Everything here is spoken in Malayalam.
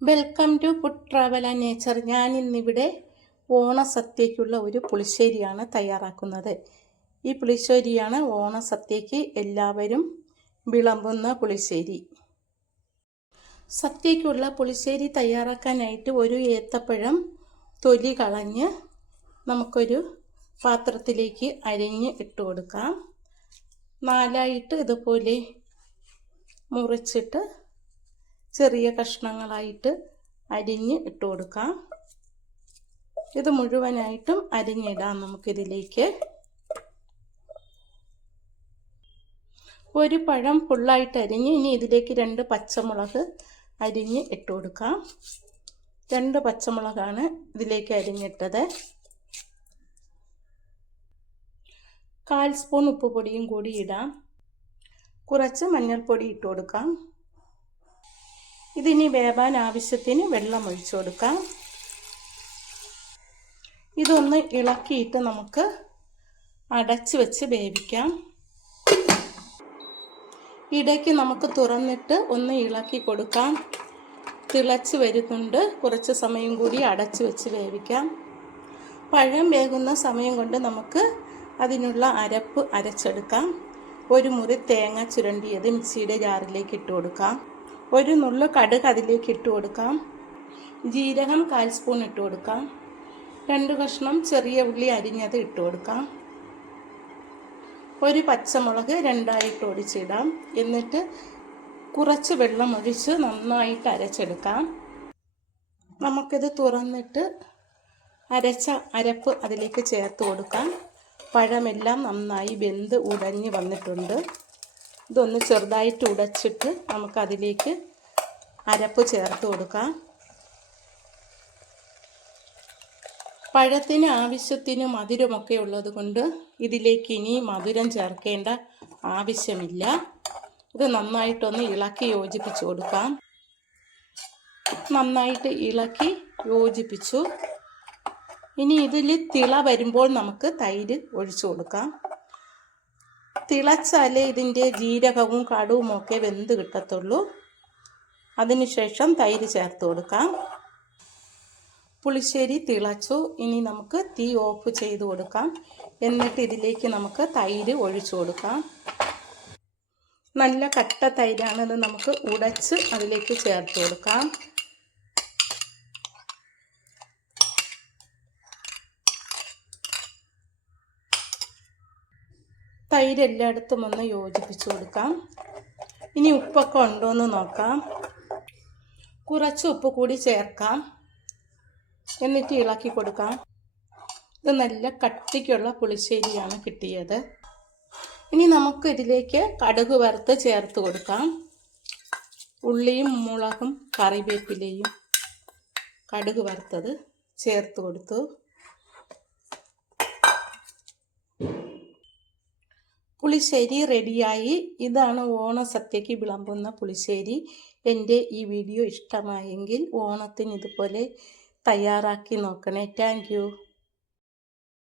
Welcome to food travel and nature ഞാൻ ഇന്നിവിടെ ഓണസദ്യയ്ക്കുള്ള ഒരു പുളിശ്ശേരിയാണ് തയ്യാറാക്കുന്നത്. ഈ പുളിശ്ശേരിയാണ് ഓണസദ്യയ്ക്ക് എല്ലാവരും വിളമ്പുന്ന പുളിശ്ശേരി. സദ്യയ്ക്കുള്ള പുളിശ്ശേരി തയ്യാറാക്കാനായിട്ട് ഒരു ഏത്തപ്പഴം തൊലി കളഞ്ഞ് നമുക്കൊരു പാത്രത്തിലേക്ക് അരിഞ്ഞ് ഇട്ട് കൊടുക്കാം. നാലായിട്ട് ഇതുപോലെ മുറിച്ചിട്ട് ചെറിയ കഷ്ണങ്ങളായിട്ട് അരിഞ്ഞ് ഇട്ട് കൊടുക്കാം. ഇത് മുഴുവനായിട്ടും അരിഞ്ഞിടാം നമുക്കിതിലേക്ക്. ഒരു പഴം ഫുള്ളായിട്ട് അരിഞ്ഞ് ഇനി ഇതിലേക്ക് രണ്ട് പച്ചമുളക് അരിഞ്ഞ് ഇട്ട് കൊടുക്കാം. രണ്ട് പച്ചമുളകാണ് ഇതിലേക്ക് അരിഞ്ഞിട്ടത്. കാൽ സ്പൂൺ ഉപ്പ് പൊടിയും കൂടി ഇടാം. കുറച്ച് മഞ്ഞൾപ്പൊടി ഇട്ട് കൊടുക്കാം. ഇതിനി വേവാൻ ആവശ്യത്തിന് വെള്ളം ഒഴിച്ചു കൊടുക്കാം. ഇതൊന്ന് ഇളക്കിയിട്ട് നമുക്ക് അടച്ച് വെച്ച് വേവിക്കാം. ഇടയ്ക്ക് നമുക്ക് തുറന്നിട്ട് ഒന്ന് ഇളക്കി കൊടുക്കാം. തിളച്ച് വരുന്നുണ്ട്. കുറച്ച് സമയം കൂടി അടച്ച് വെച്ച് വേവിക്കാം. പഴം വേകുന്ന സമയം കൊണ്ട് നമുക്ക് അതിനുള്ള അരപ്പ് അരച്ചെടുക്കാം. ഒരു മുറി തേങ്ങ ചുരണ്ടിയത് മിക്സിയുടെ ജാറിലേക്ക് ഇട്ട് കൊടുക്കാം. ഒരു നുള്ളു കടുക് അതിലേക്ക് ഇട്ട് കൊടുക്കാം. ജീരകം കാൽ സ്പൂൺ ഇട്ട് കൊടുക്കാം. രണ്ട് കഷ്ണം ചെറിയ ഉള്ളി അരിഞ്ഞത് ഇട്ട് കൊടുക്കാം. ഒരു പച്ചമുളക് രണ്ടായിട്ട് ഒടിച്ചിടാം. എന്നിട്ട് കുറച്ച് വെള്ളം ഒഴിച്ച് നന്നായിട്ട് അരച്ചെടുക്കാം. നമുക്കിത് തുറന്നിട്ട് അരച്ച അരപ്പ് അതിലേക്ക് ചേർത്ത് കൊടുക്കാം. പഴമെല്ലാം നന്നായി വെന്ത് ഉടഞ്ഞ് വന്നിട്ടുണ്ട്. ഇതൊന്ന് ചെറുതായിട്ട് ഉടച്ചിട്ട് നമുക്കതിലേക്ക് അരപ്പ് ചേർത്ത് കൊടുക്കാം. പഴത്തിന് ആവശ്യത്തിന് മധുരമൊക്കെ ഉള്ളത് കൊണ്ട് ഇതിലേക്ക് ഇനി മധുരം ചേർക്കേണ്ട ആവശ്യമില്ല. ഇത് നന്നായിട്ടൊന്ന് ഇളക്കി യോജിപ്പിച്ച് കൊടുക്കാം. നന്നായിട്ട് ഇളക്കി യോജിപ്പിച്ചു. ഇനി ഇതിൽ തിള വരുമ്പോൾ നമുക്ക് തൈര് ഒഴിച്ചു കൊടുക്കാം. തിളച്ചാലേ ഇതിന്റെ ജീരകവും കടുവും ഒക്കെ വെന്ത് കിട്ടത്തുള്ളൂ. അതിനുശേഷം തൈര് ചേർത്ത് കൊടുക്കാം. പുളിശ്ശേരി തിളച്ചു. ഇനി നമുക്ക് തീ ഓഫ് ചെയ്ത് കൊടുക്കാം. എന്നിട്ട് ഇതിലേക്ക് നമുക്ക് തൈര് ഒഴിച്ചു കൊടുക്കാം. നല്ല കട്ട തൈരാണത് നമുക്ക് ഉടച്ച് അതിലേക്ക് ചേർത്ത് കൊടുക്കാം. തൈര് എല്ലായിടത്തും ഒന്ന് യോജിപ്പിച്ച് കൊടുക്കാം. ഇനി ഉപ്പൊക്കെ ഉണ്ടോ എന്ന് നോക്കാം. കുറച്ച് ഉപ്പ് കൂടി ചേർക്കാം. എന്നിട്ട് ഇളക്കി കൊടുക്കാം. ഇത് നല്ല കട്ടിക്കുള്ള പുളിശ്ശേരിയാണ് കിട്ടിയത്. ഇനി നമുക്ക് ഇതിലേക്ക് കടുക് വറുത്ത് ചേർത്ത് കൊടുക്കാം. ഉള്ളിയും മുളകും കറിവേപ്പിലയും കടുക് വറുത്തത് ചേർത്ത് കൊടുത്തു. പുളിശ്ശേരി റെഡിയായി. ഇതാണ് ഓണസദ്യക്ക് വിളമ്പുന്ന പുളിശ്ശേരി. എന്റെ ഈ വീഡിയോ ഇഷ്ടമായെങ്കിൽ ഓണത്തിന് ഇതുപോലെ തയ്യാറാക്കി നോക്കണേ. താങ്ക്